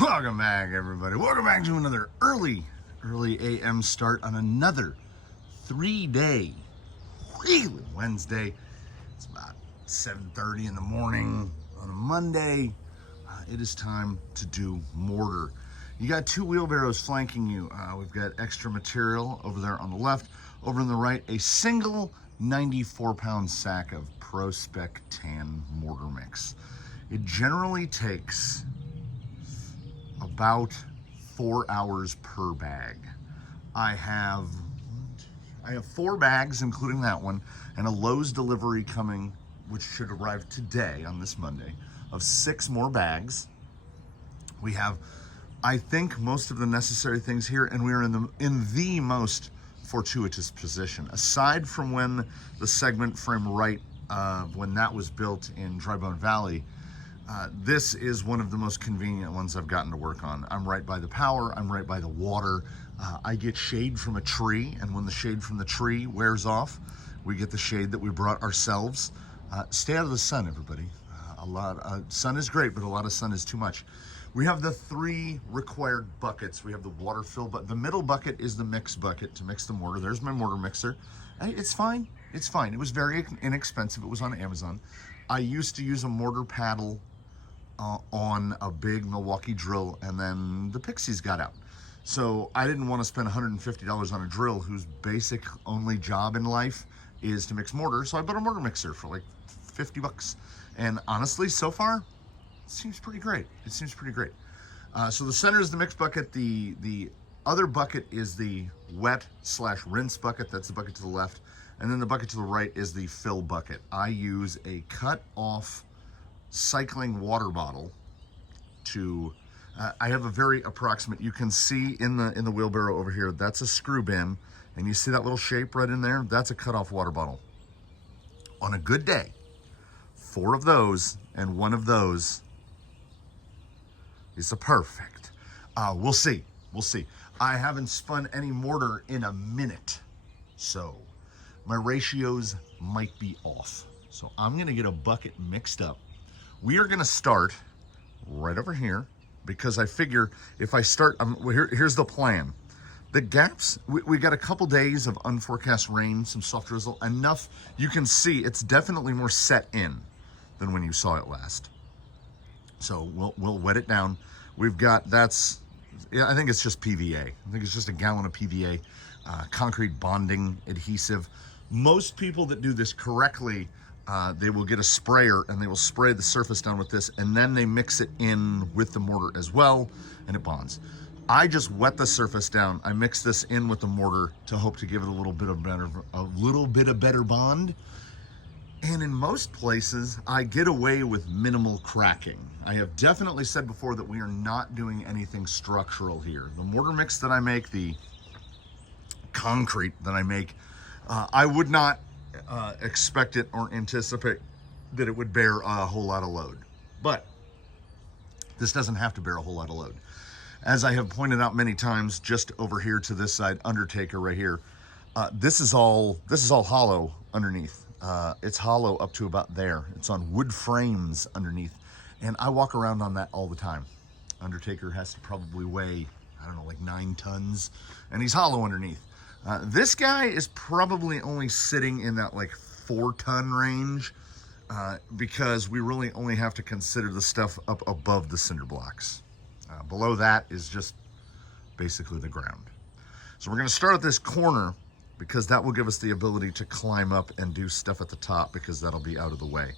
Welcome back, everybody. Welcome back to another early AM start on another 3-day Wheelin Wednesday. It's about 7:30 in the morning on a Monday. It is time to do mortar. You got two wheelbarrows flanking you. We've got extra material over there on the left. Over on the right, a single 94-pound sack of Pro Spec Tan mortar mix. It generally takes about 4 hours per bag. I have 4 bags, including that one, and a Lowe's delivery coming, which should arrive today on this Monday, of 6 more bags. We have, I think, most of the necessary things here, and we are in the most fortuitous position. Aside from when the segment frame right, when that was built in Dry Bone Valley, this is one of the most convenient ones I've gotten to work on. I'm right by the power, I'm right by the water. I get shade from a tree, and when the shade from the tree wears off, we get the shade that we brought ourselves. Stay out of the sun, everybody. Sun is great, but a lot of sun is too much. We have the 3 required buckets. We have the water fill, but the middle bucket is the mix bucket to mix the mortar. There's my mortar mixer. It's fine, it's fine. It was very inexpensive, it was on Amazon. I used to use a mortar paddle on a big Milwaukee drill, and then the Pixies got out. So I didn't want to spend $150 on a drill whose basic only job in life is to mix mortar. So I bought a mortar mixer for like 50 bucks. And honestly, so far, it seems pretty great. It seems pretty great. So the center is the mix bucket. The other bucket is the wet/rinse bucket. That's the bucket to the left. And then the bucket to the right is the fill bucket. I use a cut off cycling water bottle to, I have a very approximate, you can see in the wheelbarrow over here, that's a screw bin, and you see that little shape right in there? That's a cut-off water bottle. On a good day, 4 of those and 1 of those is a perfect. We'll see, we'll see. I haven't spun any mortar in a minute, so my ratios might be off. So I'm gonna get a bucket mixed up. We are gonna start right over here, because I figure if I start, here's the plan. The gaps, we got a couple days of unforecast rain, some soft drizzle, enough, you can see it's definitely more set in than when you saw it last. So we'll wet it down. We've got, yeah, I think it's just PVA. I think it's just a gallon of PVA, concrete bonding adhesive. Most people that do this correctly, they will get a sprayer and they will spray the surface down with this, and then they mix it in with the mortar as well, and it bonds. I just wet the surface down. I mix this in with the mortar to hope to give it a little bit of better bond. And in most places, I get away with minimal cracking. I have definitely said before that we are not doing anything structural here. The mortar mix that I make, the concrete that I make, I would not expect it or anticipate that it would bear a whole lot of load. But this doesn't have to bear a whole lot of load. As I have pointed out many times, just over here to this side, Undertaker right here, this is all hollow underneath. It's hollow up to about there. It's on wood frames underneath, and I walk around on that all the time. Undertaker has to probably weigh, I don't know, like 9 tons, and he's hollow underneath. This guy is probably only sitting in that like 4-ton range, because we really only have to consider the stuff up above the cinder blocks. Below that is just basically the ground. So we're gonna start at this corner, because that will give us the ability to climb up and do stuff at the top, because that'll be out of the way.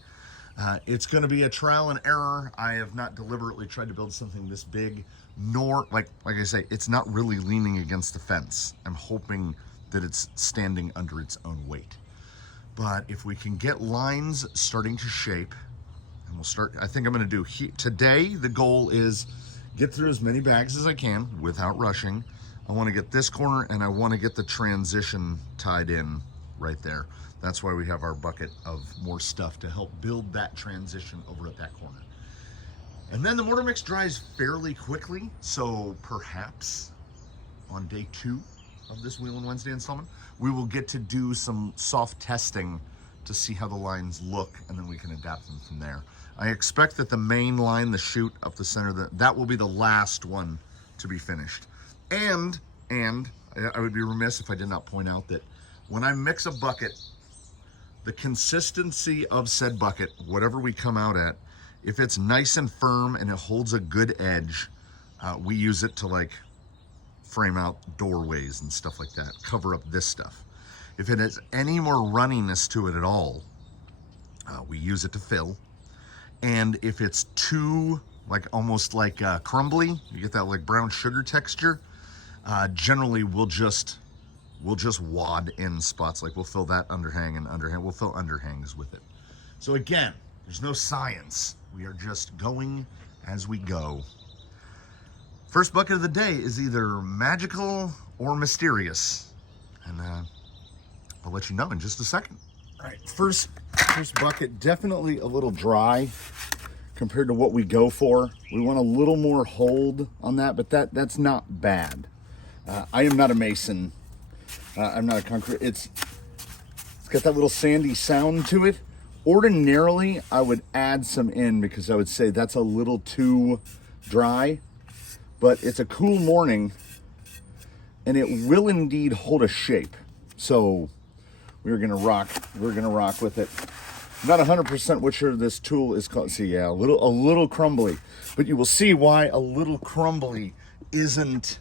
It's gonna be a trial and error. I have not deliberately tried to build something this big, nor, like I say, it's not really leaning against the fence. I'm hoping that it's standing under its own weight. But if we can get lines starting to shape, and we'll start, I think I'm gonna do, today the goal is get through as many bags as I can without rushing. I wanna get this corner, and I wanna get the transition tied in right there. That's why we have our bucket of more stuff to help build that transition over at that corner. And then the mortar mix dries fairly quickly, so perhaps on day 2 of this Wheelin Wednesday installment, we will get to do some soft testing to see how the lines look, and then we can adapt them from there. I expect that the main line, the chute up the center, that will be the last one to be finished. And I would be remiss if I did not point out that when I mix a bucket, the consistency of said bucket, whatever we come out at, if it's nice and firm and it holds a good edge, we use it to like frame out doorways and stuff like that, cover up this stuff. If it has any more runniness to it at all, we use it to fill. And if it's too, like almost like crumbly, you get that like brown sugar texture, generally we'll just wad in spots. Like we'll fill that underhang and underhang. We'll fill underhangs with it. So again, there's no science. We are just going as we go. First bucket of the day is either magical or mysterious. And I'll let you know in just a second. All right, first bucket, definitely a little dry compared to what we go for. We want a little more hold on that, but that's not bad. I am not a mason. I'm not a concrete. It's got that little sandy sound to it. Ordinarily, I would add some in because I would say that's a little too dry, but it's a cool morning and it will indeed hold a shape. So we're gonna rock with it. Not 100% sure this tool is called. See, yeah, a little crumbly, but you will see why a little crumbly isn't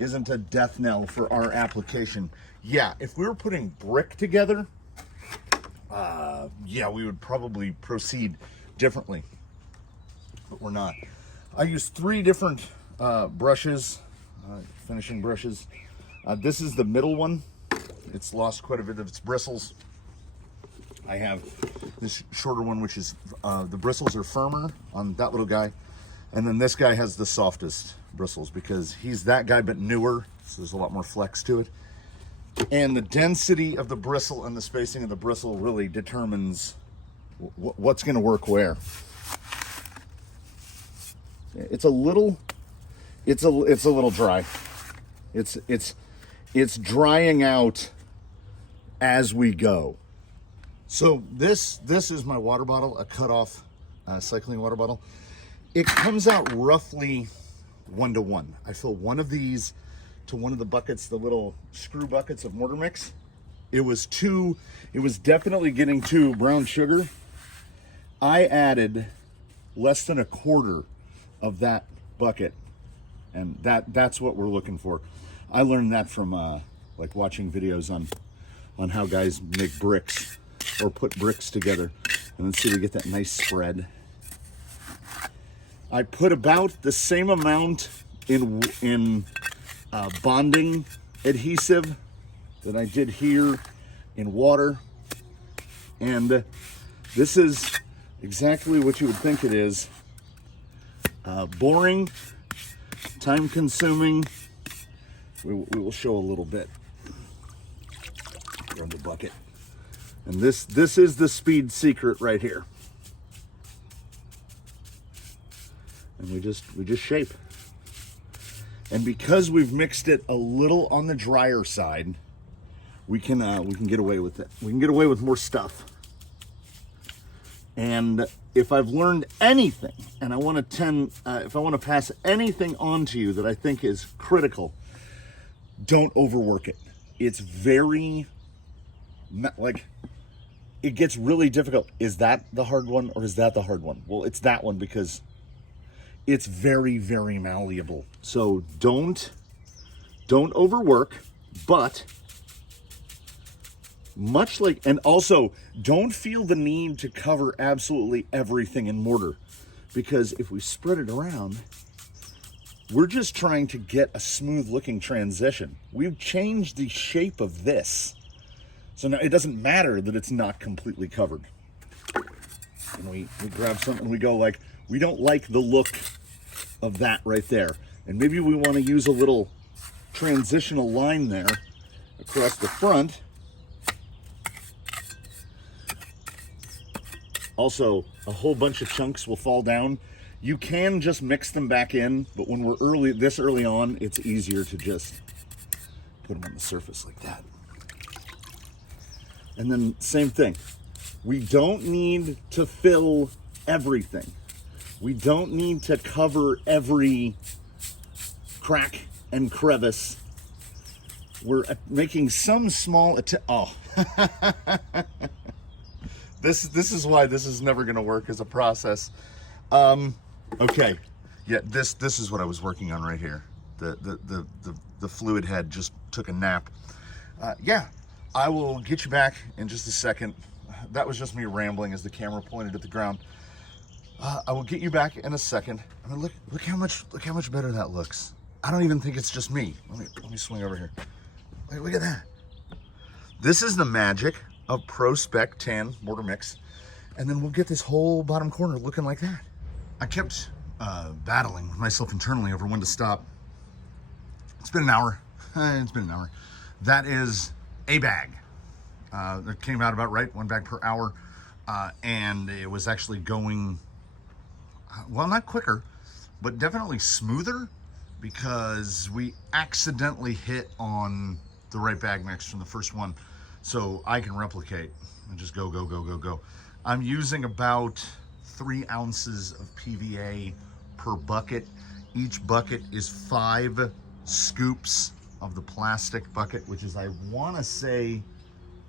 a death knell for our application. Yeah, if we were putting brick together, yeah, we would probably proceed differently, but we're not. I use 3 different brushes, finishing brushes. This is the middle one. It's lost quite a bit of its bristles. I have this shorter one, which is, the bristles are firmer on that little guy. And then this guy has the softest bristles because he's that guy, but newer. So there's a lot more flex to it. And the density of the bristle and the spacing of the bristle really determines what's going to work where. It's a little dry. It's drying out as we go. So this is my water bottle, a cut-off cycling water bottle. It comes out roughly 1-to-1. I fill one of these to one of the buckets, the little screw buckets of mortar mix. It was definitely getting too brown sugar. I added less than 1/4 of that bucket, and that's what we're looking for. I learned that from like watching videos on how guys make bricks or put bricks together, and then see we get that nice spread. I put about the same amount in bonding adhesive that I did here in water, and this is exactly what you would think it is. Boring, time consuming. We will show a little bit. Grab the bucket. And this is the speed secret right here. And we just shape. And because we've mixed it a little on the drier side, we can get away with it. We can get away with more stuff. And if I've learned anything, and if I want to pass anything on to you that I think is critical, don't overwork it. It's very, like, it gets really difficult. Is that the hard one or is that the hard one? Well, it's that one because it's very, very malleable. So don't overwork, but much like, and also don't feel the need to cover absolutely everything in mortar, because if we spread it around, we're just trying to get a smooth looking transition. We've changed the shape of this. So now it doesn't matter that it's not completely covered. And we grab something and we go like, we don't like the look of that right there. And maybe we want to use a little transitional line there across the front. Also, a whole bunch of chunks will fall down. You can just mix them back in, but when we're this early on, it's easier to just put them on the surface like that. And then same thing. We don't need to fill everything. We don't need to cover every crack and crevice. We're making some small oh. This is why this is never going to work as a process. Okay. Yeah, this is what I was working on right here. The fluid head just took a nap. Yeah, I will get you back in just a second. That was just me rambling as the camera pointed at the ground. I will get you back in a second. I mean, look how much better that looks. I don't even think it's just me. Let me swing over here. Look at that. This is the magic of Pro Spec Tan mortar mix, and then we'll get this whole bottom corner looking like that. I kept battling with myself internally over when to stop. It's been an hour. It's been an hour. That is a bag. That came out about right, 1 bag per hour, and it was actually going, well, not quicker, but definitely smoother, because we accidentally hit on the right bag mix from the first one, so I can replicate and just go. I'm using about 3 ounces of PVA per bucket. Each bucket is 5 scoops of the plastic bucket, which is, I want to say,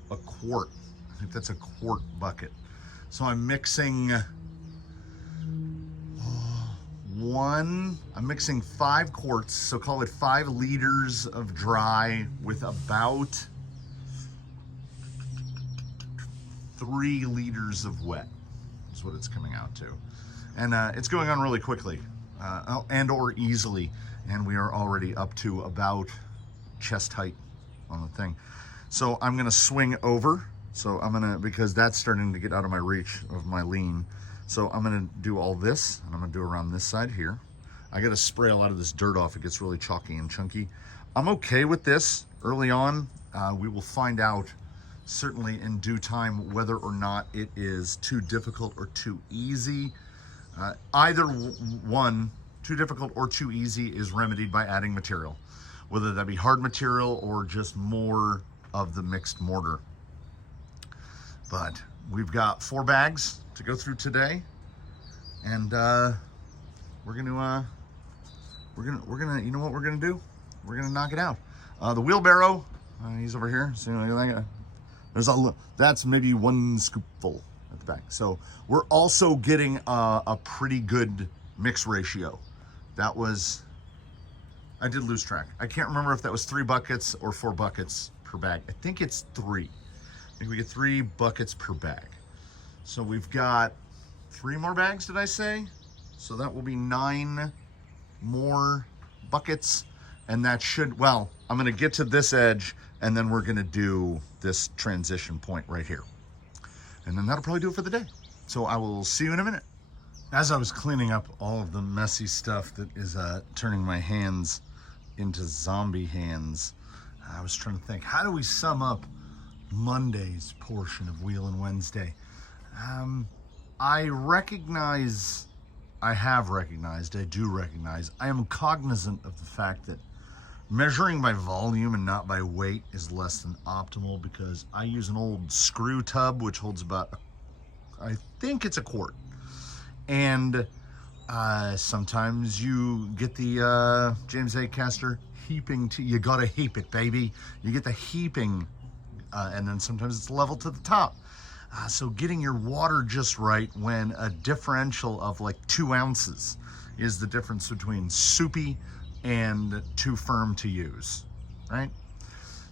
a quart. I think that's a quart bucket. So I'm mixing I'm mixing 5 quarts, so call it 5 liters of dry with about 3 liters of wet, is what it's coming out to. And it's going on really quickly and or easily. And we are already up to about chest height on the thing. So I'm gonna swing over. So I'm gonna, because that's starting to get out of my reach of my lean. So I'm gonna do all this, and I'm gonna do around this side here. I gotta spray a lot of this dirt off. It gets really chalky and chunky. I'm okay with this early on. We will find out certainly in due time whether or not it is too difficult or too easy. Either one, too difficult or too easy, is remedied by adding material, whether that be hard material or just more of the mixed mortar. But we've got 4 bags to go through today, and we're gonna you know what we're gonna do? We're gonna knock it out. The wheelbarrow, he's over here. So there's that's maybe 1 scoopful at the back. So we're also getting a pretty good mix ratio. That was, I did lose track. I can't remember if that was 3 buckets or 4 buckets per bag. I think it's 3. I think we get 3 buckets per bag. So we've got 3 more bags, did I say? So that will be 9 more buckets. And that should, well, I'm gonna get to this edge, and then we're gonna do this transition point right here. And then that'll probably do it for the day. So I will see you in a minute. As I was cleaning up all of the messy stuff that is turning my hands into zombie hands, I was trying to think, how do we sum up Monday's portion of Wheelin' Wednesday? I do recognize, I am cognizant of the fact that measuring by volume and not by weight is less than optimal, because I use an old screw tub which holds about, I think it's a quart. And sometimes you get the James A. Caster heaping, you gotta heap it, baby. You get the heaping, and then sometimes it's level to the top. So getting your water just right when a differential of like 2 ounces is the difference between soupy and too firm to use, right?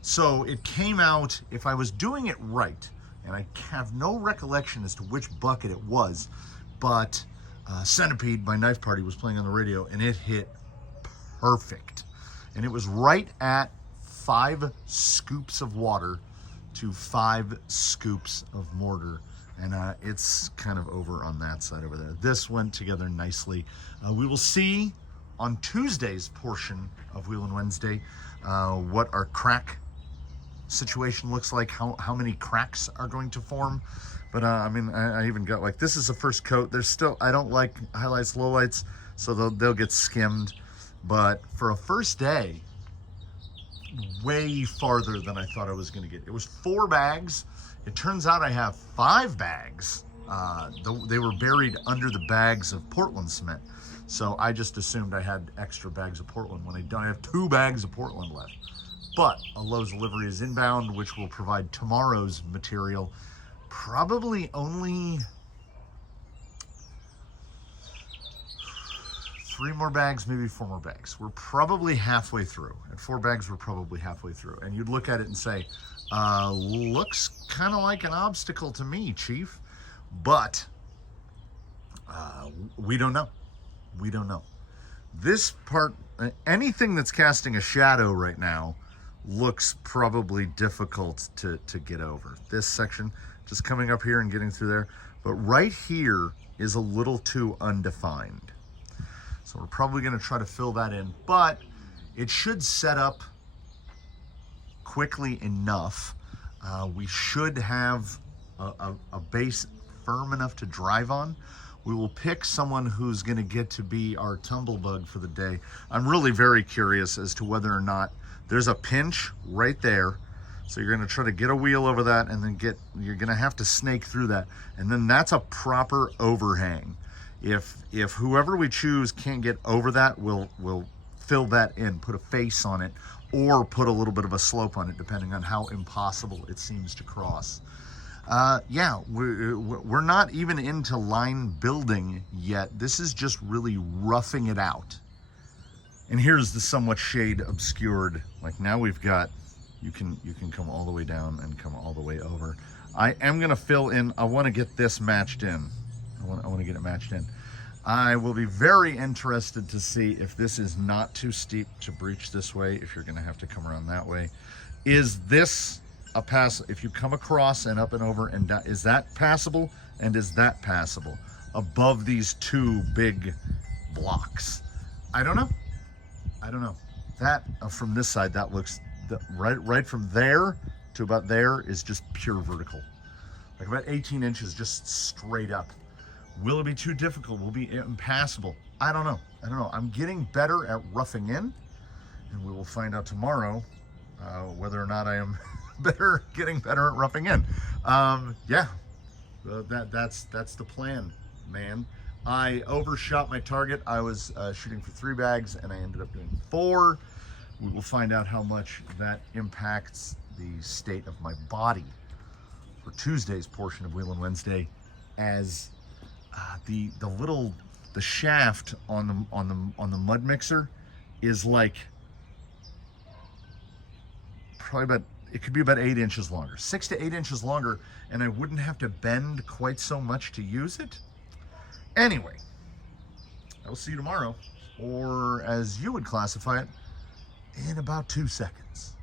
So it came out, if I was doing it right, and I have no recollection as to which bucket it was, but Centipede by Knife Party was playing on the radio, and it hit perfect. And it was right at 5 scoops of water to 5 scoops of mortar. And it's kind of over on that side over there. This went together nicely. We will see on Tuesday's portion of Wheelin' Wednesday what our crack situation looks like, how many cracks are going to form. But I mean, I even got, like, this is the first coat. There's still, I don't like highlights, lowlights, so they'll get skimmed. But for a first day, way farther than I thought I was going to get. It was 4 bags. It turns out I have 5 bags. They were buried under the bags of Portland cement. So I just assumed I had extra bags of Portland when I don't. I have 2 bags of Portland left. But a Lowe's delivery is inbound, which will provide tomorrow's material. Probably only 3 more bags, maybe 4 more bags. We're probably halfway through. At 4 bags, we're probably halfway through. And you'd look at it and say, looks kind of like an obstacle to me, Chief. But we don't know. We don't know. This part, anything that's casting a shadow right now looks probably difficult to get over. This section, just coming up here and getting through there. But right here is a little too undefined. So we're probably going to try to fill that in, but it should set up quickly enough. We should have a base firm enough to drive on. We will pick someone who's going to get to be our tumblebug for the day. I'm really very curious as to whether or not there's a pinch right there. So you're going to try to get a wheel over that, and then you're going to have to snake through that. And then that's a proper overhang. If whoever we choose can't get over that, we'll fill that in, put a face on it, or put a little bit of a slope on it, depending on how impossible it seems to cross. Yeah, we're not even into line building yet. This is just really roughing it out. And here's the somewhat shade obscured. Like now we've got, you can come all the way down and come all the way over. I am gonna fill in, I wanna get this matched in. I want to get it matched in. I will be very interested to see if this is not too steep to breach this way, if you're going to have to come around that way. Is this a pass? If you come across and up and over and down, is that passable? And is that passable above these 2 big blocks? I don't know. I don't know. That from this side, that looks right from there to about there is just pure vertical, like about 18 inches just straight up. Will it be too difficult? Will it be impassable? I don't know. I don't know. I'm getting better at roughing in, and we will find out tomorrow whether or not I am getting better at roughing in. Yeah, that's the plan, man. I overshot my target. I was shooting for 3 bags, and I ended up doing 4. We will find out how much that impacts the state of my body for Tuesday's portion of Wheelin' Wednesday, as the shaft on the mud mixer is like probably about, it could be about 8 inches longer, 6 to 8 inches longer, and I wouldn't have to bend quite so much to use it. Anyway, I will see you tomorrow, or as you would classify it, in about 2 seconds.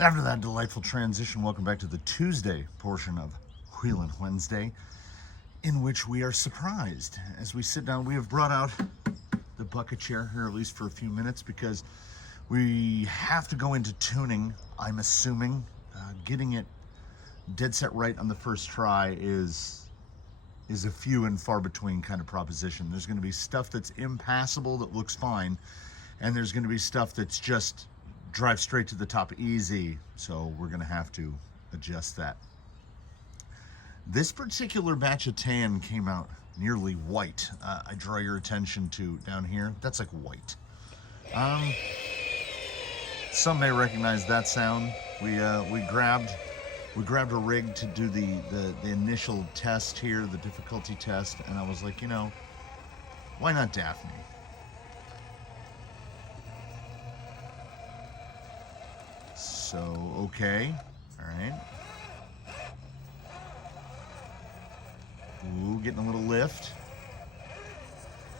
After that delightful transition, welcome back to the Tuesday portion of Wheelin' Wednesday, in which we are surprised as we sit down. We have brought out the bucket chair here, at least for a few minutes, because we have to go into tuning. I'm assuming getting it dead set right on the first try is a few and far between kind of proposition. There's going to be stuff that's impassable that looks fine, and there's going to be stuff that's just drive straight to the top easy, so we're going to have to adjust that. This particular batch of tan came out nearly white. I draw your attention to down here, that's like white. Some may recognize that sound. We grabbed a rig to do the initial test here, the difficulty test, and I was like, you know, why not Daphne? So, okay, all right. Ooh, getting a little lift.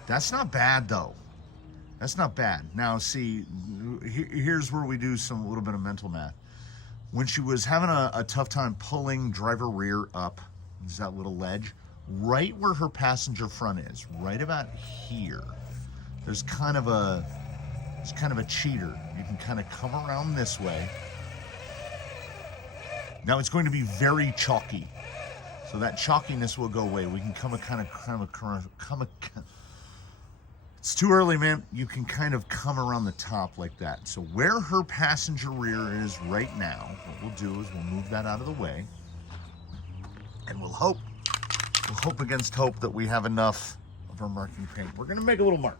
That's not bad though. That's not bad. Now see, here's where we do a little bit of mental math. When she was having a tough time pulling driver rear up, there's that little ledge, right where her passenger front is, right about here, there's kind of a cheater. You can kind of come around this way. Now it's going to be very chalky, so that chalkiness will go away. We can It's too early, man. You can kind of come around the top like that. So where her passenger rear is right now, what we'll do is we'll move that out of the way. And we'll hope against hope that we have enough of our marking paint. We're gonna make a little mark.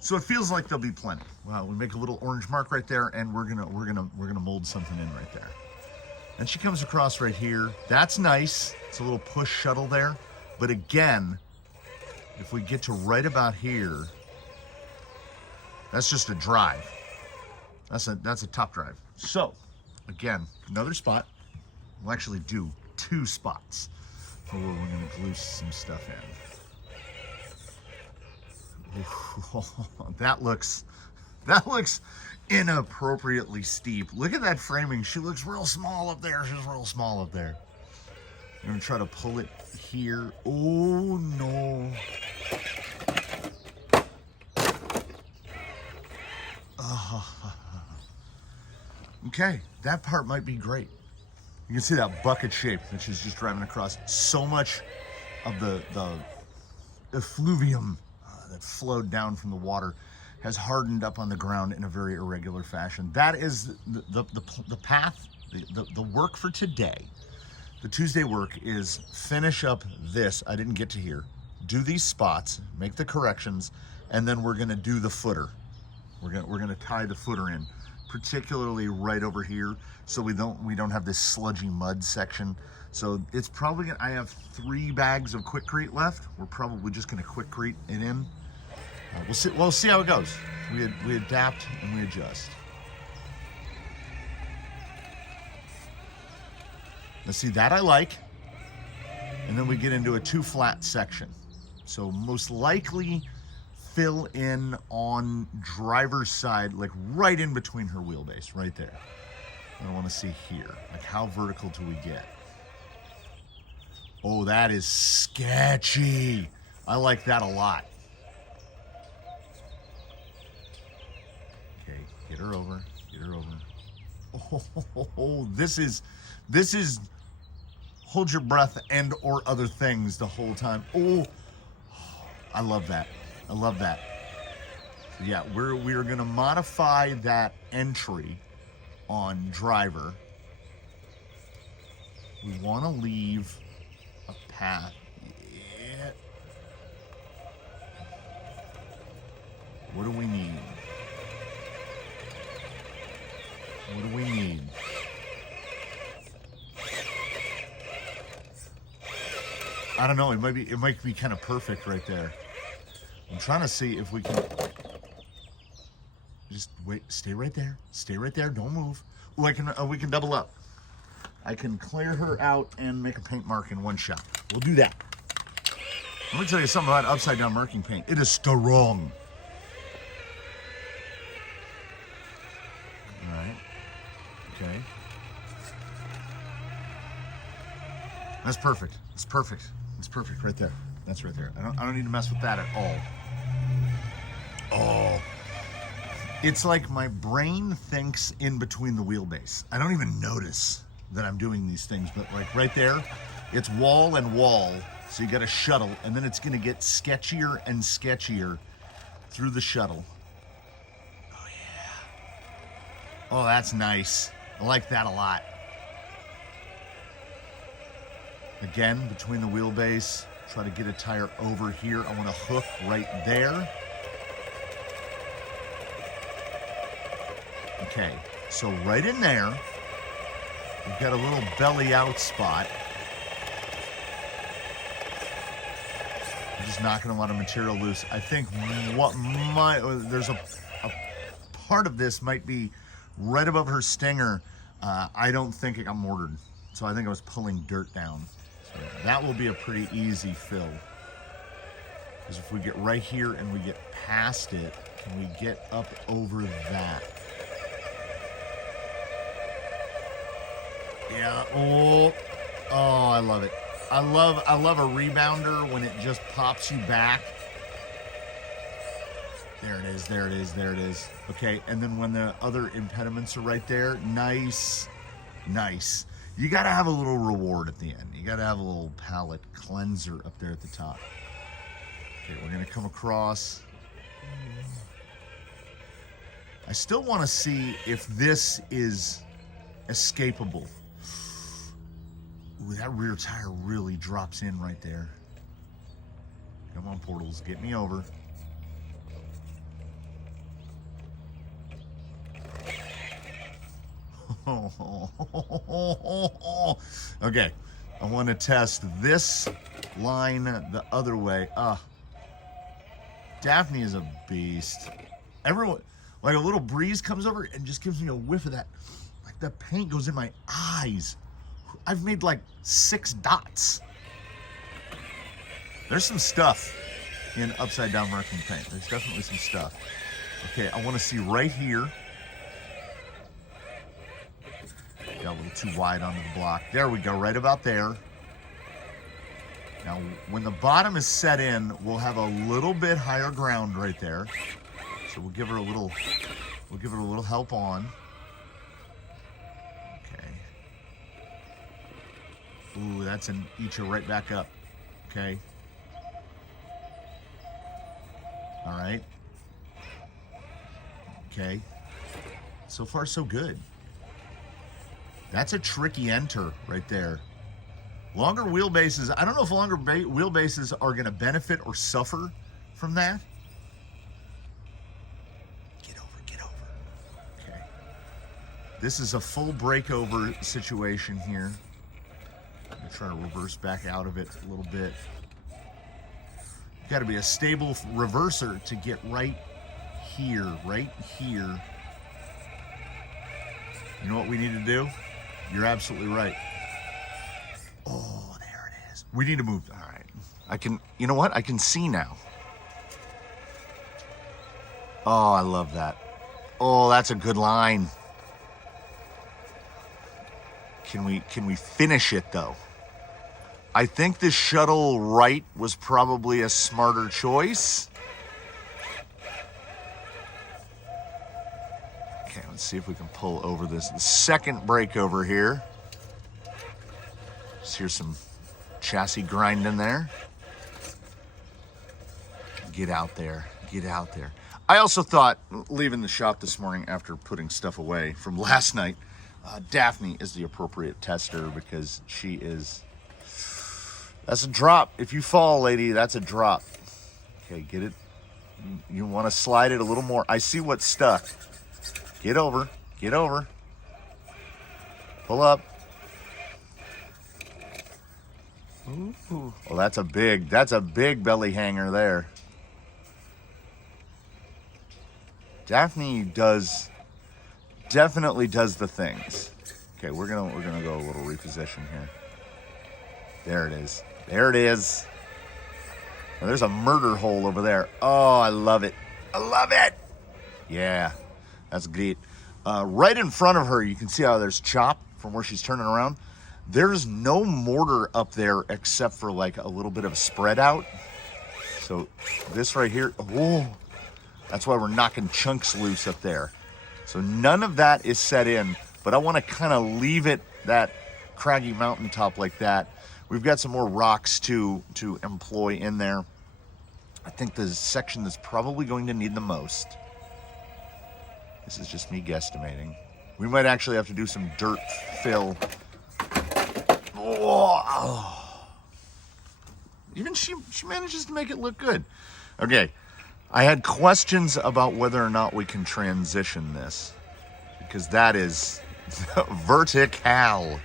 So it feels like there'll be plenty. Wow, we make a little orange mark right there, and we're gonna mold something in right there. And she comes across right here. That's nice. It's a little push shuttle there. But again, if we get to right about here, that's just a drive. That's a top drive. So again, another spot. We'll actually do 2 spots for where we're gonna glue some stuff in. Ooh, that looks inappropriately steep. Look at that framing. She looks real small up there. She's real small up there. I'm gonna try to pull it here. Oh no. Okay, that part might be great. You can see that bucket shape that she's just driving across. So much of the effluvium that flowed down from the water has hardened up on the ground in a very irregular fashion. That is the path, the work for today. The Tuesday work is finish up this. I didn't get to here. Do these spots, make the corrections, and then we're gonna do the footer. We're gonna tie the footer in, particularly right over here, so we don't have this sludgy mud section. So it's probably gonna, I have 3 bags of Quikrete left. We're probably just gonna Quikrete it in. We'll see how it goes. We adapt and we adjust. Now see, that I like. And then we get into a 2 flat section. So most likely fill in on driver's side, like right in between her wheelbase, right there. I want to see here, like how vertical do we get? Oh, that is sketchy. I like that a lot. Okay, get her over, get her over. Oh, this is hold your breath and or other things the whole time. Oh, I love that. I love that. So yeah, we're gonna modify that entry on driver. We want to leave a path. Yeah. What do we need? What do we need? I don't know. It might be kind of perfect right there. I'm trying to see if we can just wait. Stay right there. Stay right there. Don't move. Oh, we can double up. I can clear her out and make a paint mark in one shot. We'll do that. Let me tell you something about upside down marking paint. It is strong. All right. Okay. That's perfect. It's perfect. It's perfect right there. That's right there. I don't need to mess with that at all. Oh. It's like my brain thinks in between the wheelbase. I don't even notice that I'm doing these things, but like right there, it's wall and wall. So you got a shuttle, and then it's gonna get sketchier and sketchier through the shuttle. Oh yeah. Oh, that's nice. I like that a lot. Again, between the wheelbase, try to get a tire over here. I want to hook right there. Okay, so right in there, we've got a little belly out spot. I'm just knocking a lot of material loose. I think there's a part of this might be right above her stinger. I don't think it got mortared, so I think I was pulling dirt down. So that will be a pretty easy fill. Because if we get right here and we get past it, can we get up over that? Yeah. Oh, I love it. I love a rebounder when it just pops you back. There it is, there it is, there it is. Okay, and then when the other impediments are right there, nice, nice. You gotta have a little reward at the end. You gotta have a little palette cleanser up there at the top. Okay, we're gonna come across. I still want to see if this is escapable. Ooh, that rear tire really drops in right there. Come on, portals, get me over. Okay, I want to test this line the other way. Daphne is a beast. Everyone, like a little breeze comes over and just gives me a whiff of that. Like the paint goes in my eyes. I've made like 6 dots. There's some stuff in upside down marking paint. There's definitely some stuff. Okay, I want to see right here. Got a little too wide onto the block. There we go, right about there. Now, when the bottom is set in, we'll have a little bit higher ground right there. So we'll give her a little help on. Okay. Ooh, that's an eat you right back up. Okay. All right. Okay. So far, so good. That's a tricky enter right there. Longer wheelbases, I don't know if longer wheelbases are going to benefit or suffer from that. Get over. Okay. This is a full breakover situation here. I'm going to try to reverse back out of it a little bit. Got to be a stable reverser to get right here. You know what we need to do? You're absolutely right. Oh, there it is. We need to move. All right. You know what? I can see now. Oh, I love that. Oh, that's a good line. Can we finish it though? I think this shuttle right was probably a smarter choice. Okay, let's see if we can pull over this. The second breakover here. Just hear some chassis grind in there. Get out there. I also thought, leaving the shop this morning after putting stuff away from last night, Daphne is the appropriate tester because she is... That's a drop. If you fall, lady, that's a drop. Okay, get it. You want to slide it a little more. I see what's stuck. Get over. Pull up. Ooh. Well, that's a big belly hanger there. Daphne definitely does the things. Okay, we're gonna go a little reposition here. There it is. Now, there's a murder hole over there. Oh, I love it. Yeah, that's great. Right in front of her, you can see how there's chop from where she's turning around. There's no mortar up there except for like a little bit of a spread out. So this right here, oh, that's why we're knocking chunks loose up there. So none of that is set in, but I want to kind of leave it that craggy mountaintop like that. We've got some more rocks to employ in there. I think the section that's probably going to need the most. This is just me guesstimating. We might actually have to do some dirt fill. Oh. Even she manages to make it look good. Okay, I had questions about whether or not we can transition this because that is vertical.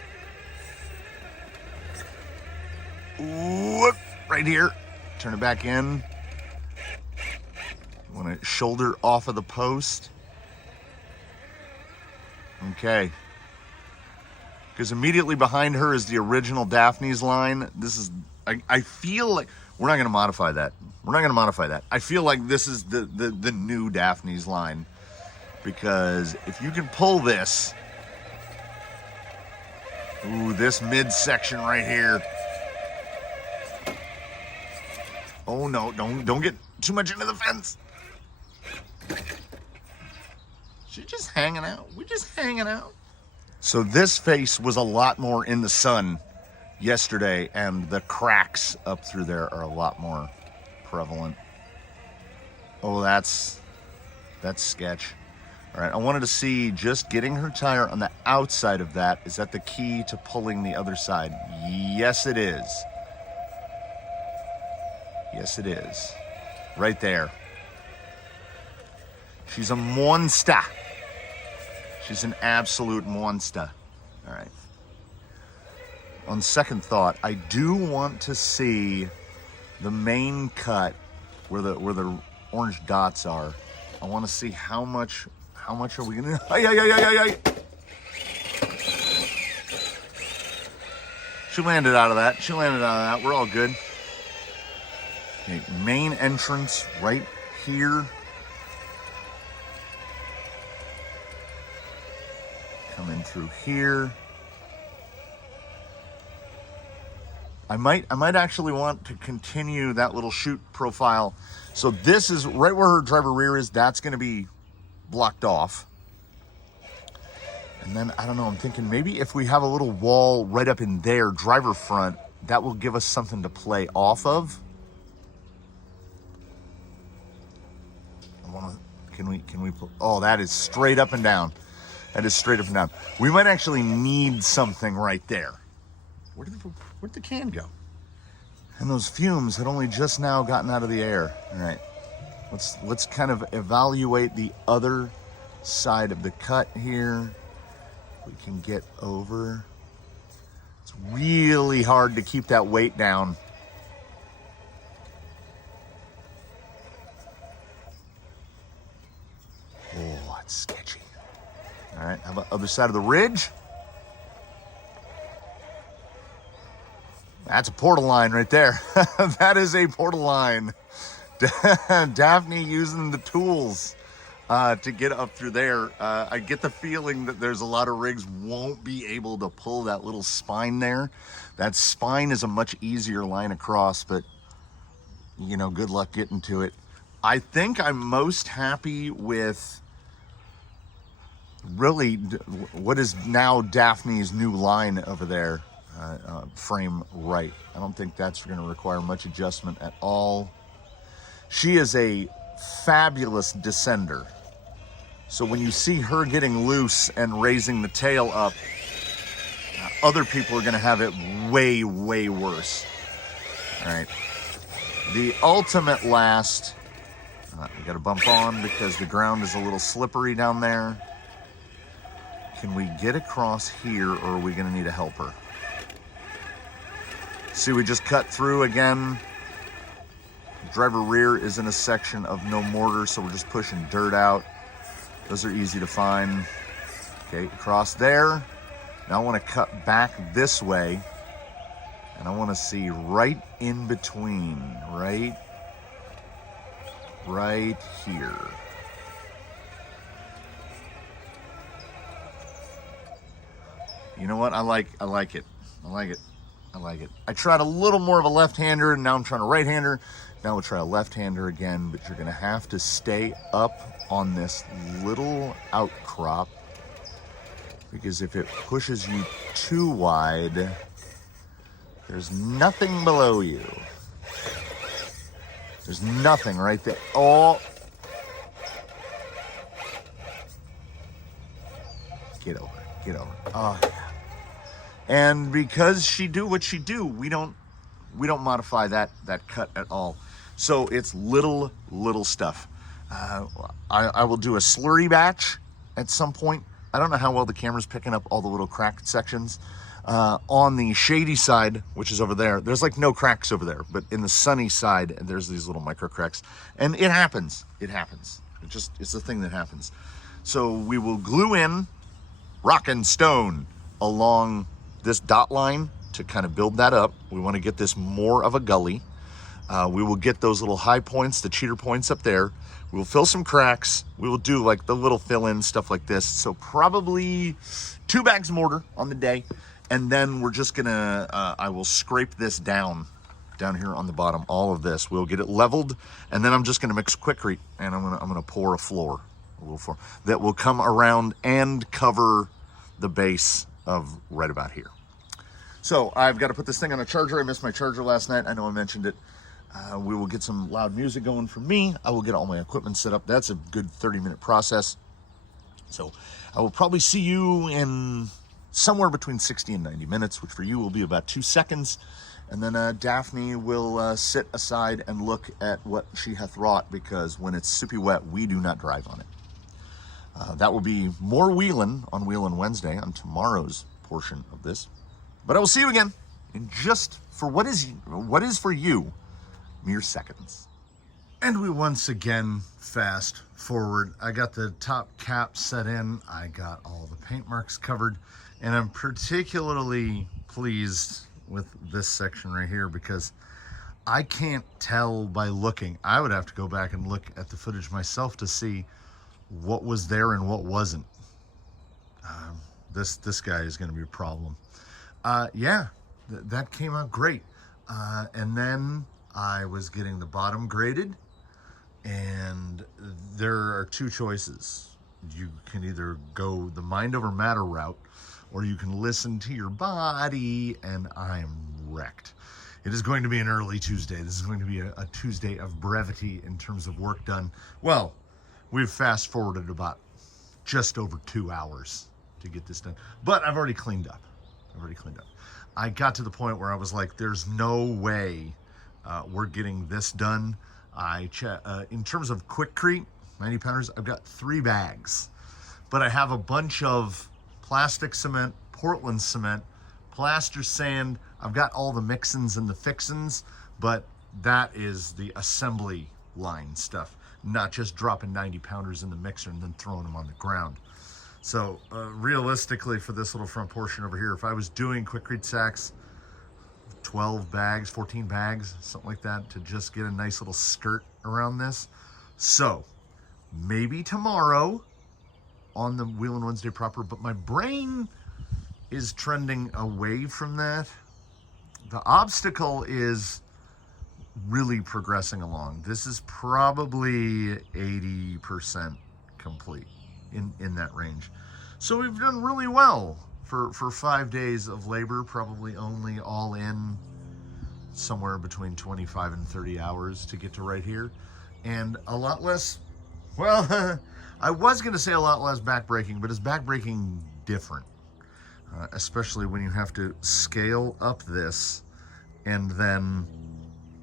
Ooh, right here. Turn it back in. Want to shoulder off of the post. Okay. Because immediately behind her is the original Daphne's line. This is, I feel like, we're not going to modify that. I feel like this is the new Daphne's line. Because if you can pull this, ooh, this midsection right here. Oh no, don't get too much into the fence. She's just hanging out. We're just hanging out. So this face was a lot more in the sun yesterday, and the cracks up through there are a lot more prevalent. Oh, that's sketch. All right, I wanted to see just getting her tire on the outside of that. Is that the key to pulling the other side? Yes, it is. Yes, it is. Right there. She's a monster. She's an absolute monster. All right. On second thought, I do want to see the main cut where the orange dots are. I want to see how much are we gonna? Ay. She landed out of that. We're all good. Okay, main entrance right here. Come in through here. I might actually want to continue that little chute profile. So this is right where her driver rear is. That's going to be blocked off. And then, I don't know, I'm thinking maybe if we have a little wall right up in there, driver front, that will give us something to play off of. Can we, oh, that is straight up and down. That is straight up and down. We might actually need something right there. Where'd the can go? And those fumes had only just now gotten out of the air. All right, let's kind of evaluate the other side of the cut here. We can get over. It's really hard to keep that weight down. Oh, it's sketchy. All right, how about other side of the ridge? That's a portal line right there. That is a portal line. Daphne using the tools to get up through there. I get the feeling that there's a lot of rigs won't be able to pull that little spine there. That spine is a much easier line across, but you know, good luck getting to it. I think I'm most happy with really what is now Daphne's new line over there. Frame right. I don't think that's going to require much adjustment at all. She is a fabulous descender. So when you see her getting loose and raising the tail up, other people are going to have it way, way worse. All right. The ultimate last, we got to bump on because the ground is a little slippery down there. Can we get across here, or are we going to need a helper? See, we just cut through again. Driver rear is in a section of no mortar, so we're just pushing dirt out. Those are easy to find. Okay, across there. Now I want to cut back this way, and I want to see right in between, right here. You know what? I like it. I tried a little more of a left-hander, and now I'm trying a right-hander. Now we'll try a left-hander again, but you're gonna have to stay up on this little outcrop, because if it pushes you too wide, there's nothing below you. There's nothing right there. Oh. Get over. Oh, yeah. And because she do what she do, we don't modify that cut at all. So it's little stuff. I will do a slurry batch at some point. I don't know how well the camera's picking up all the little cracked sections. On the shady side, which is over there, there's like no cracks over there, but in the sunny side, there's these little micro cracks, and it happens. It's a thing that happens. So we will glue in rock and stone along this dot line to kind of build that up. We want to get this more of a gully. We will get those little high points, the cheater points up there. We will fill some cracks. We will do like the little fill-in stuff like this. So probably 2 bags of mortar on the day. And then we're just gonna, I will scrape this down here on the bottom, all of this. We'll get it leveled, and then I'm just gonna mix Quikrete, and I'm gonna pour a little floor that will come around and cover the base of right about here. So I've got to put this thing on a charger. I missed my charger last night. I know I mentioned it. We will get some loud music going for me. I will get all my equipment set up. That's a good 30-minute process. So I will probably see you in somewhere between 60 and 90 minutes, which for you will be about 2 seconds. And then Daphne will sit aside and look at what she hath wrought, because when it's soupy wet, we do not drive on it. That will be more Wheelin on Wheelin Wednesday on tomorrow's portion of this. But I will see you again in just for what is for you mere seconds. And we once again fast forward. I got the top cap set in. I got all the paint marks covered. And I'm particularly pleased with this section right here because I can't tell by looking. I would have to go back and look at the footage myself to see what was there and what wasn't. This guy is going to be a problem. Yeah, that came out great. And then I was getting the bottom graded, and there are two choices. You can either go the mind over matter route, or you can listen to your body, and I'm wrecked. It is going to be an early Tuesday. This is going to be a Tuesday of brevity in terms of work done. Well, we've fast forwarded about just over 2 hours to get this done, but I've already cleaned up. I got to the point where I was like, there's no way we're getting this done. In terms of Quickcrete 90 pounders, I've got 3 bags, but I have a bunch of plastic cement, Portland cement, plaster sand. I've got all the mixins and the fixins, but that is the assembly line stuff, not just dropping 90 pounders in the mixer and then throwing them on the ground. So realistically, for this little front portion over here, if I was doing Quickcrete sacks, 12 bags, 14 bags, something like that, to just get a nice little skirt around this. So maybe tomorrow on the Wheelin Wednesday proper, but my brain is trending away from that. The obstacle is really progressing along. This is probably 80% complete, in that range. So we've done really well for 5 days of labor, probably only all in somewhere between 25 and 30 hours to get to right here. And a lot less, well, I was going to say a lot less backbreaking, but is backbreaking different? Especially when you have to scale up this and then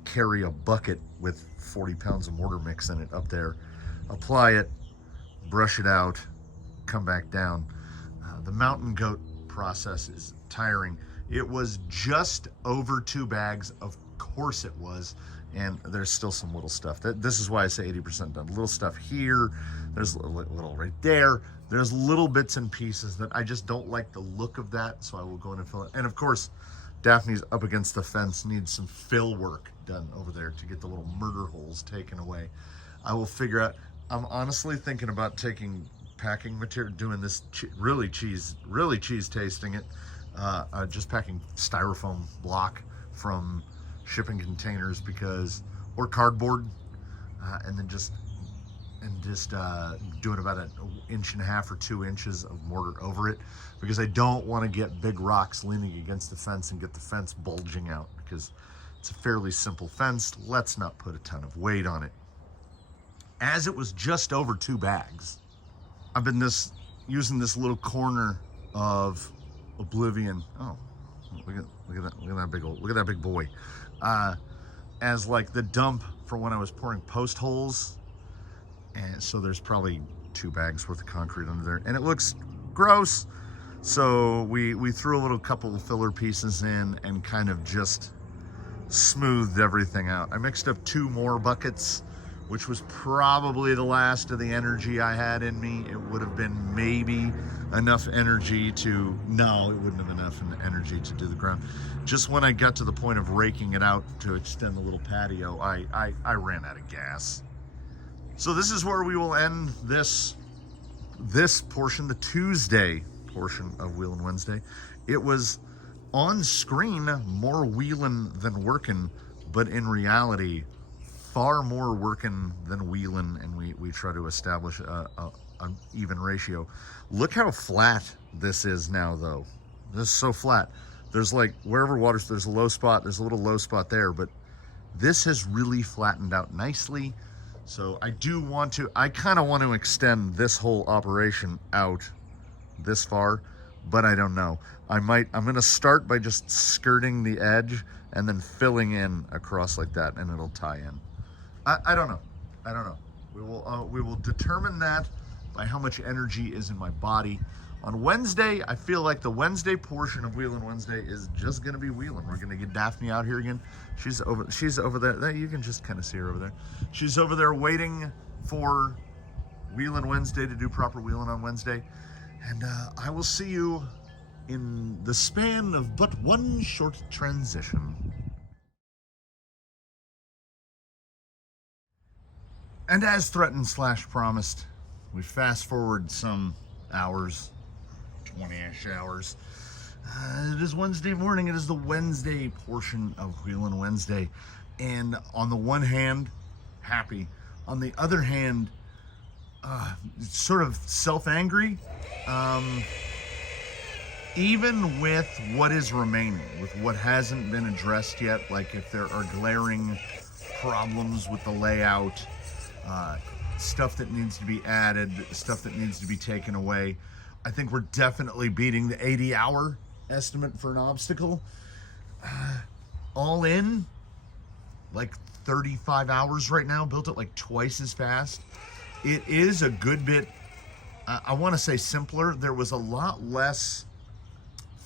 carry a bucket with 40 pounds of mortar mix in it up there, apply it, brush it out, come back down. The mountain goat process is tiring. It was just over 2 bags, of course it was, and there's still some little stuff. This is why I say 80% done. Little stuff here, there's a little right there. There's little bits and pieces that I just don't like the look of that, so I will go in and fill it. And of course, Daphne's up against the fence, needs some fill work done over there to get the little murder holes taken away. I will figure out. I'm honestly thinking about taking packing material, doing this really cheese tasting it, just packing styrofoam block from shipping containers, because, or cardboard, and then just doing about 1.5 inches or 2 inches of mortar over it, because I don't want to get big rocks leaning against the fence and get the fence bulging out, because it's a fairly simple fence. Let's not put a ton of weight on it. As it was just over 2 bags, I've been using this little corner of Oblivion. Oh, look at that big boy. As like the dump for when I was pouring post holes. And so there's probably 2 bags worth of concrete under there, and it looks gross. So we threw a couple of filler pieces in and kind of just smoothed everything out. I mixed up 2 more buckets, which was probably the last of the energy I had in me. It would have been maybe enough energy to, no, it wouldn't have been enough energy to do the ground. Just when I got to the point of raking it out to extend the little patio, I ran out of gas. So this is where we will end this portion, the Tuesday portion of Wheelin Wednesday. It was on screen more wheelin than working, but in reality, far more working than wheelin, and we try to establish an even ratio. Look how flat this is now, though. This is so flat. There's like, wherever water's, there's a low spot, there's a little low spot there, but This has really flattened out nicely. So I kind of want to extend this whole operation out this far, but I don't know. I'm going to start by just skirting the edge and then filling in across like that, and it'll tie in. I don't know. I don't know. We will determine that by how much energy is in my body. On Wednesday, I feel like the Wednesday portion of Wheelin' Wednesday is just going to be wheeling. We're going to get Daphne out here again. She's over there. You can just kind of see her over there. She's over there waiting for Wheelin' Wednesday to do proper wheeling on Wednesday. And I will see you in the span of but one short transition. And as threatened / promised, we fast forward some hours, 20-ish hours. It is Wednesday morning. It is the Wednesday portion of Wheelin' Wednesday. And on the one hand, happy. On the other hand, sort of self-angry. Even with what is remaining, with what hasn't been addressed yet, like if there are glaring problems with the layout, stuff that needs to be added, stuff that needs to be taken away, I think we're definitely beating the 80-hour estimate for an obstacle. All in, like 35 hours right now, built it like twice as fast. It is a good bit, I want to say simpler. There was a lot less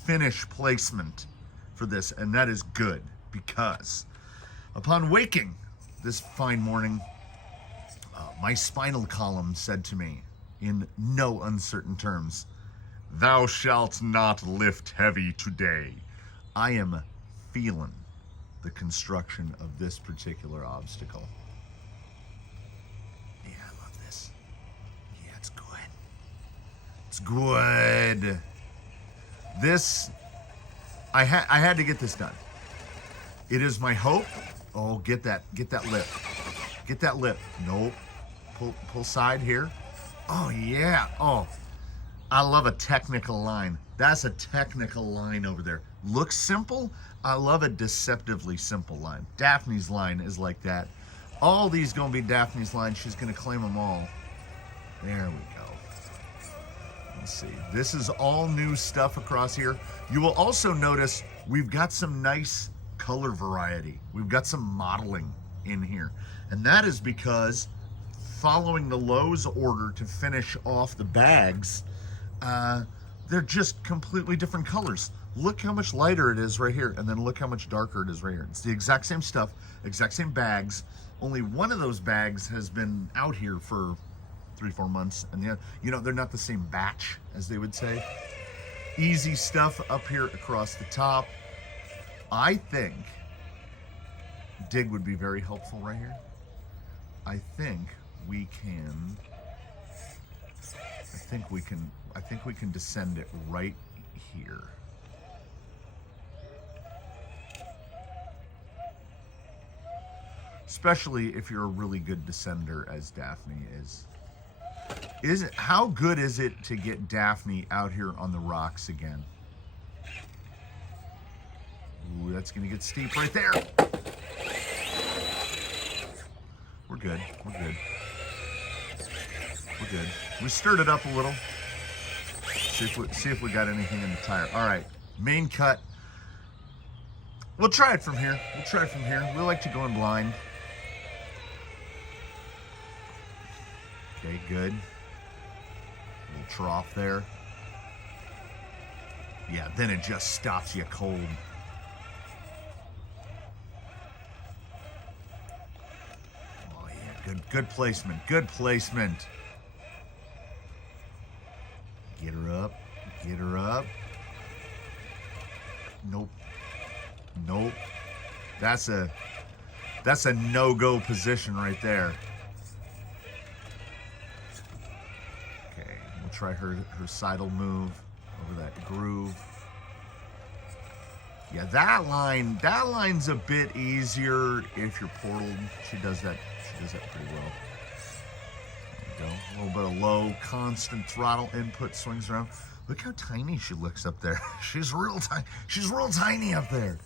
finish placement for this, and that is good, because upon waking this fine morning, my spinal column said to me in no uncertain terms, "Thou shalt not lift heavy today." I am feeling the construction of this particular obstacle. Yeah, I love this. Yeah, it's good. It's good. This, I had to get this done. It is my hope. Oh, get that lip. Get that lip. Nope. Pull side here. Oh yeah. Oh, I love a technical line. That's a technical line over there. Looks simple. I love a deceptively simple line. Daphne's line is like that. All these gonna be Daphne's line. She's gonna claim them all. There we go. Let's see. This is all new stuff across here. You will also notice we've got some nice color variety. We've got some modeling in here. And that is because following the Lowe's order to finish off the bags, they're just completely different colors. Look how much lighter it is right here, and then look how much darker it is right here. It's the exact same stuff, exact same bags. Only one of those bags has been out here for 3-4 months, and they're not the same batch, as they would say. Easy stuff up here across the top. I think dig would be very helpful right here. I think we can descend it right here. Especially if you're a really good descender, as Daphne is. How good is it to get Daphne out here on the rocks again? Ooh, that's gonna get steep right there. We're good. We stirred it up a little. See if we got anything in the tire. All right, main cut. We'll try it from here. We like to go in blind. Okay, good. Little trough there. Yeah, then it just stops you cold. Oh yeah, good placement. Get her up. Nope. That's a no-go position right there. Okay, we'll try her sidle move over that groove. Yeah, that line's a bit easier if you're portaled. She does that pretty well. There we go. A little bit of low, constant throttle input, swings around. Look how tiny she looks up there. She's real tiny up there.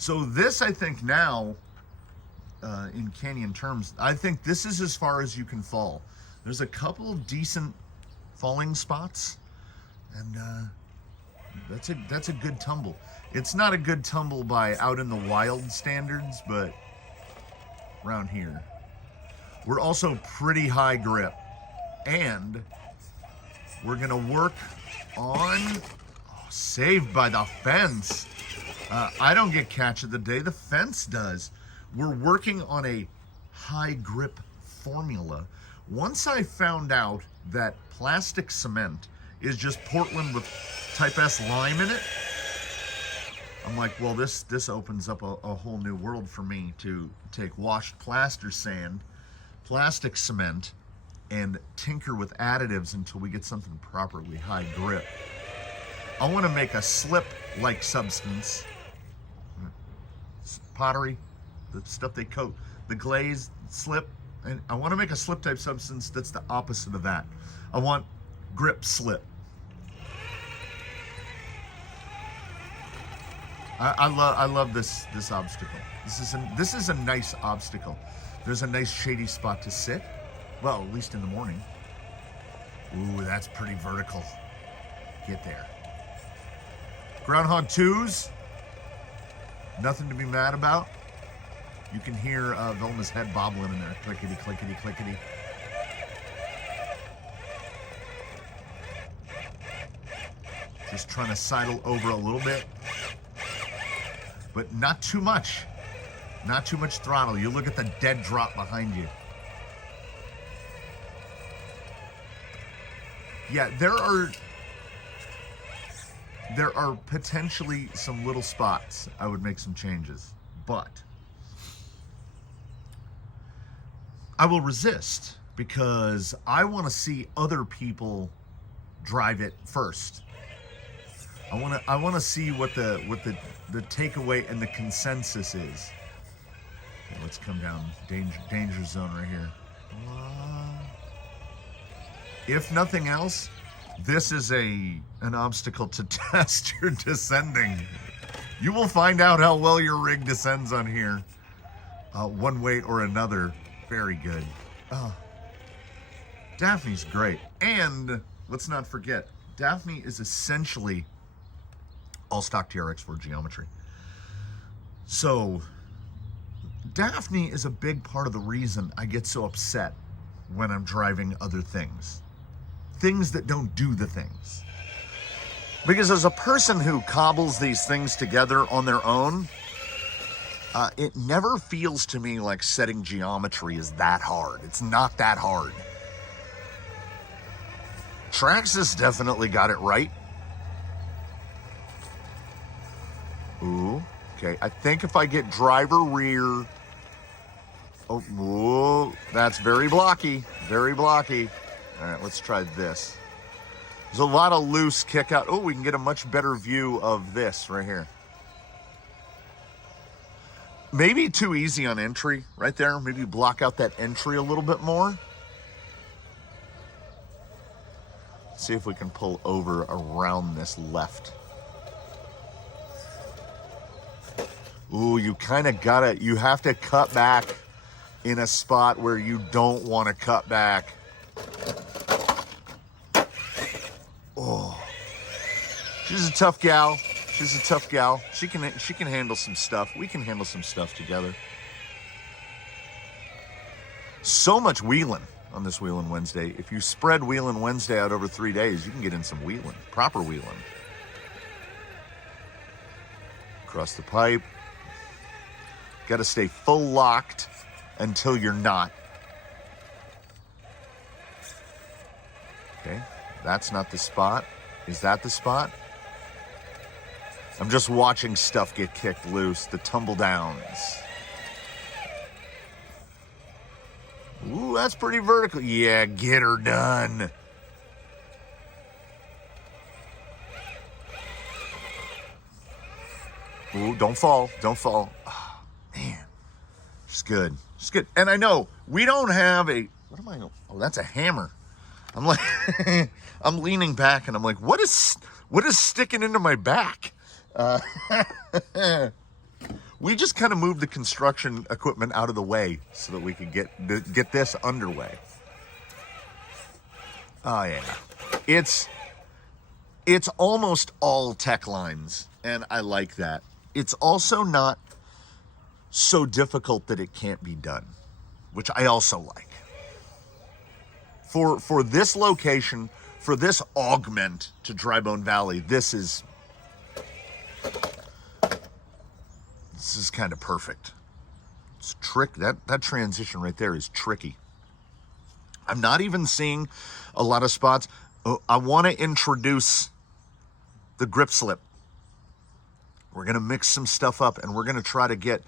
So this, I think now, in canyon terms, I think this is as far as you can fall. There's a couple of decent falling spots, and that's a good tumble. It's not a good tumble by out in the wild standards, but around here. We're also pretty high grip, and we're gonna work on, saved by the fence. I don't get catch of the day, the fence does. We're working on a high grip formula. Once I found out that plastic cement is just Portland with type S lime in it, I'm like, well, this opens up a whole new world for me to take washed plaster sand, plastic cement, and tinker with additives until we get something properly high grip. I want to make a slip-like substance, pottery, the stuff they coat, the glaze, slip, and I want to make a slip-type substance that's the opposite of that. I want grip slip. I love this obstacle. This is a nice obstacle. There's a nice shady spot to sit. Well, at least in the morning. Ooh, that's pretty vertical. Get there. Groundhog 2s. Nothing to be mad about. You can hear Velma's head bobbling in there. Clickety, clickety, clickety. Just trying to sidle over a little bit. But not too much. Not too much throttle. You look at the dead drop behind you. Yeah, there are potentially some little spots I would make some changes, but I will resist because I want to see other people drive it first. I want to see what the takeaway and the consensus is. Okay, let's come down danger zone right here. If nothing else, this is an obstacle to test your descending. You will find out how well your rig descends on here, one way or another. Very good. Daphne's great. And let's not forget, Daphne is essentially all stock TRX4 geometry. So Daphne is a big part of the reason I get so upset when I'm driving other things. Things that don't do the things. Because as a person who cobbles these things together on their own, it never feels to me like setting geometry is that hard. It's not that hard. Traxxas definitely got it right. Ooh, okay. I think if I get driver rear, oh, that's very blocky, very blocky. All right, let's try this. There's a lot of loose kick out. Oh, we can get a much better view of this right here. Maybe too easy on entry right there. Maybe block out that entry a little bit more. See if we can pull over around this left. Ooh, you kind of you have to cut back in a spot where you don't want to cut back. Oh, she's a tough gal. She's a tough gal. She can handle some stuff. We can handle some stuff together. So much wheeling on this Wheelin Wednesday. If you spread Wheelin Wednesday out over 3 days, you can get in some wheeling, proper wheeling. Across the pipe. Got to stay full locked until you're not. Okay, that's not the spot. Is that the spot? I'm just watching stuff get kicked loose, the tumble downs. Ooh, that's pretty vertical. Yeah, get her done. Ooh, don't fall, don't fall. Oh, man, it's good, it's good. And I know we don't have what am I, oh, that's a hammer. I'm like, I'm leaning back and I'm like, what is sticking into my back? We just kind of moved the construction equipment out of the way so that we could get this underway. Oh yeah, it's almost all tech lines, and I like that. It's also not so difficult that it can't be done, which I also like. For this location, for this augment to Dry Bone Valley, this is kind of perfect. It's that transition right there is tricky. I'm not even seeing a lot of spots. I want to introduce the grip slip. We're going to mix some stuff up, and we're going to try to get...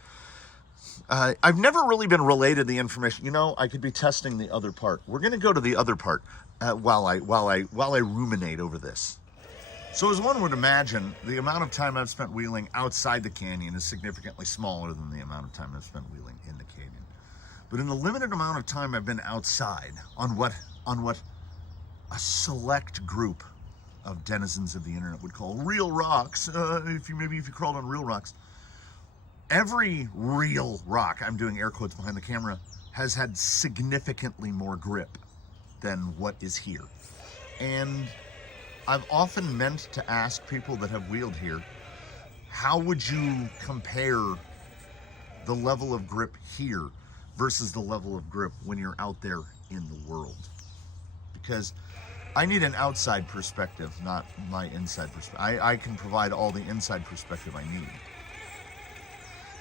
I've never really been related the information. You know, I could be testing the other part. We're going to go to the other part while I ruminate over this. So as one would imagine, the amount of time I've spent wheeling outside the canyon is significantly smaller than the amount of time I've spent wheeling in the canyon. But in the limited amount of time I've been outside on what a select group of denizens of the internet would call real rocks, if you crawled on real rocks, every real rock, I'm doing air quotes behind the camera, has had significantly more grip than what is here. And I've often meant to ask people that have wheeled here, how would you compare the level of grip here versus the level of grip when you're out there in the world? Because I need an outside perspective, not my inside perspective. I can provide all the inside perspective I need.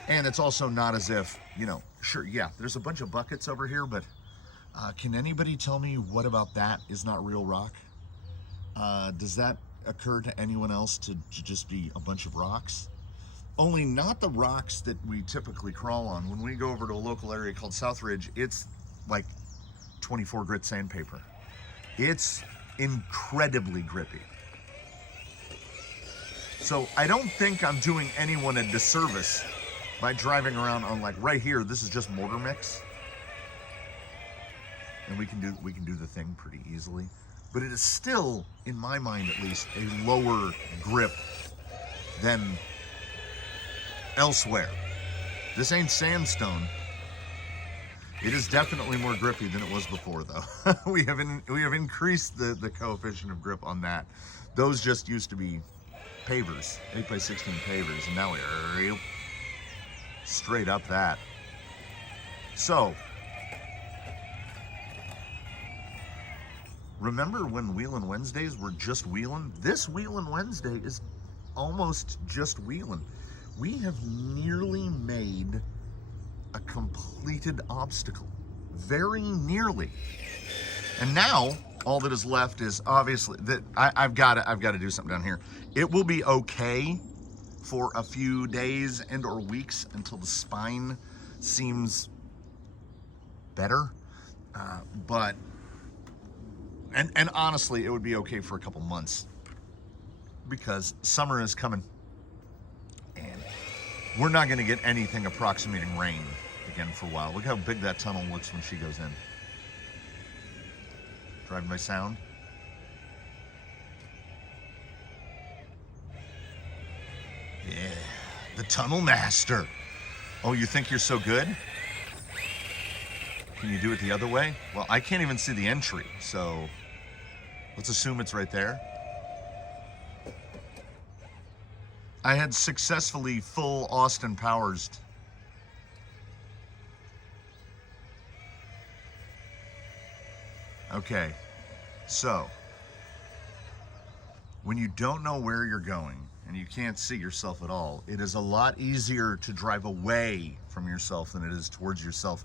And it's also not as if, you know, sure, yeah, there's a bunch of buckets over here, but can anybody tell me what about that is not real rock? Does that occur to anyone else to just be a bunch of rocks? Only not the rocks that we typically crawl on. When we go over to a local area called South Ridge, it's like 24 grit sandpaper. It's incredibly grippy. So I don't think I'm doing anyone a disservice by driving around on, like, right here, this is just mortar mix. And we can do the thing pretty easily. But it is still, in my mind at least, a lower grip than elsewhere. This ain't sandstone. It is definitely more grippy than it was before, though. we have increased the coefficient of grip on that. Those just used to be pavers, 8x16 pavers, and now we're straight up that. So, remember when Wheelin' Wednesdays were just wheelin'? This Wheelin' Wednesday is almost just wheelin'. We have nearly made a completed obstacle. Very nearly. And now, all that is left is obviously that I've got to do something down here. It will be okay for a few days and or weeks until the spine seems better. But honestly, it would be okay for a couple months because summer is coming and we're not going to get anything approximating rain again for a while. Look how big that tunnel looks when she goes in. Driving by sound. Yeah, the tunnel master. Oh, you think you're so good? Can you do it the other way? Well, I can't even see the entry, so let's assume it's right there. I had successfully full Austin Powers. Okay, so when you don't know where you're going and you can't see yourself at all, it is a lot easier to drive away from yourself than it is towards yourself.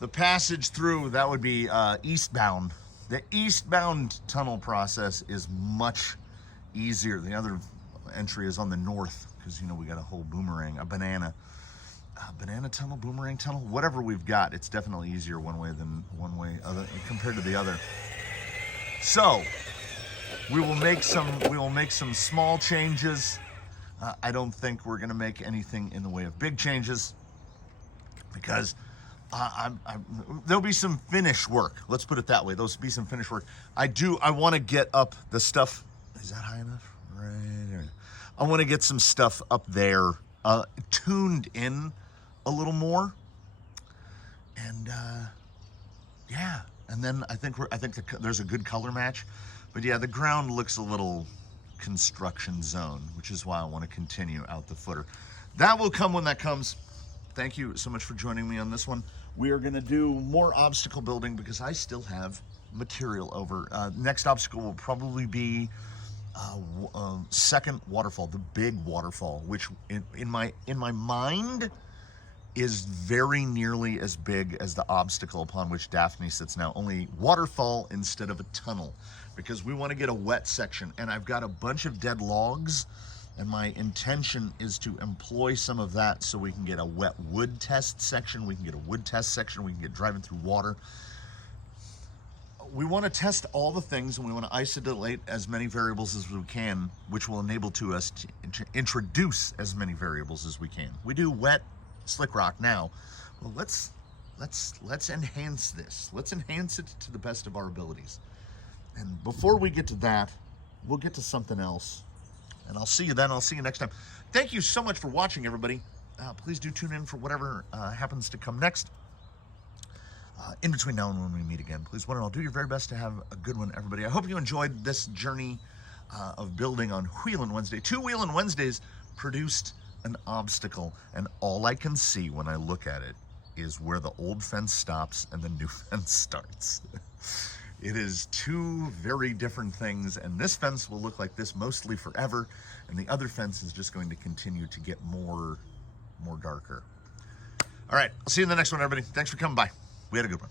The passage through, that would be eastbound. The eastbound tunnel process is much easier. The other entry is on the north because, you know, we got a whole boomerang, a banana tunnel, boomerang tunnel, whatever we've got. It's definitely easier one way other compared to the other. So we will make some small changes. I don't think we're going to make anything in the way of big changes because there'll be some finish work. Let's put it that way. There'll be some finish work. I want to get up the stuff. Is that high enough? Right there. I want to get some stuff up there tuned in a little more. And yeah, and then I think there's a good color match. But yeah, the ground looks a little construction zone, which is why I want to continue out the footer. That will come when that comes. Thank you so much for joining me on this one. We are going to do more obstacle building because I still have material over. Next obstacle will probably be second waterfall, the big waterfall, which in my mind is very nearly as big as the obstacle upon which Daphne sits now, only waterfall instead of a tunnel, because we want to get a wet section. And I've got a bunch of dead logs, and my intention is to employ some of that so we can get a wet wood test section, we can get a wood test section, we can get driving through water. We want to test all the things, and we want to isolate as many variables as we can, which will enable us to introduce as many variables as we can. We do wet slick rock now. Well, let's enhance this. Let's enhance it to the best of our abilities. And before we get to that, we'll get to something else. And I'll see you then. I'll see you next time. Thank you so much for watching, everybody. Please do tune in for whatever happens to come next. In between now and when we meet again, please, one and all, do your very best to have a good one, everybody. I hope you enjoyed this journey of building on Wheelin Wednesday. 2 Wheelin Wednesdays produced an obstacle, and all I can see when I look at it is where the old fence stops and the new fence starts. It is two very different things, and this fence will look like this mostly forever, and the other fence is just going to continue to get more darker. All right, I'll see you in the next one, everybody. Thanks for coming by. We had a good one.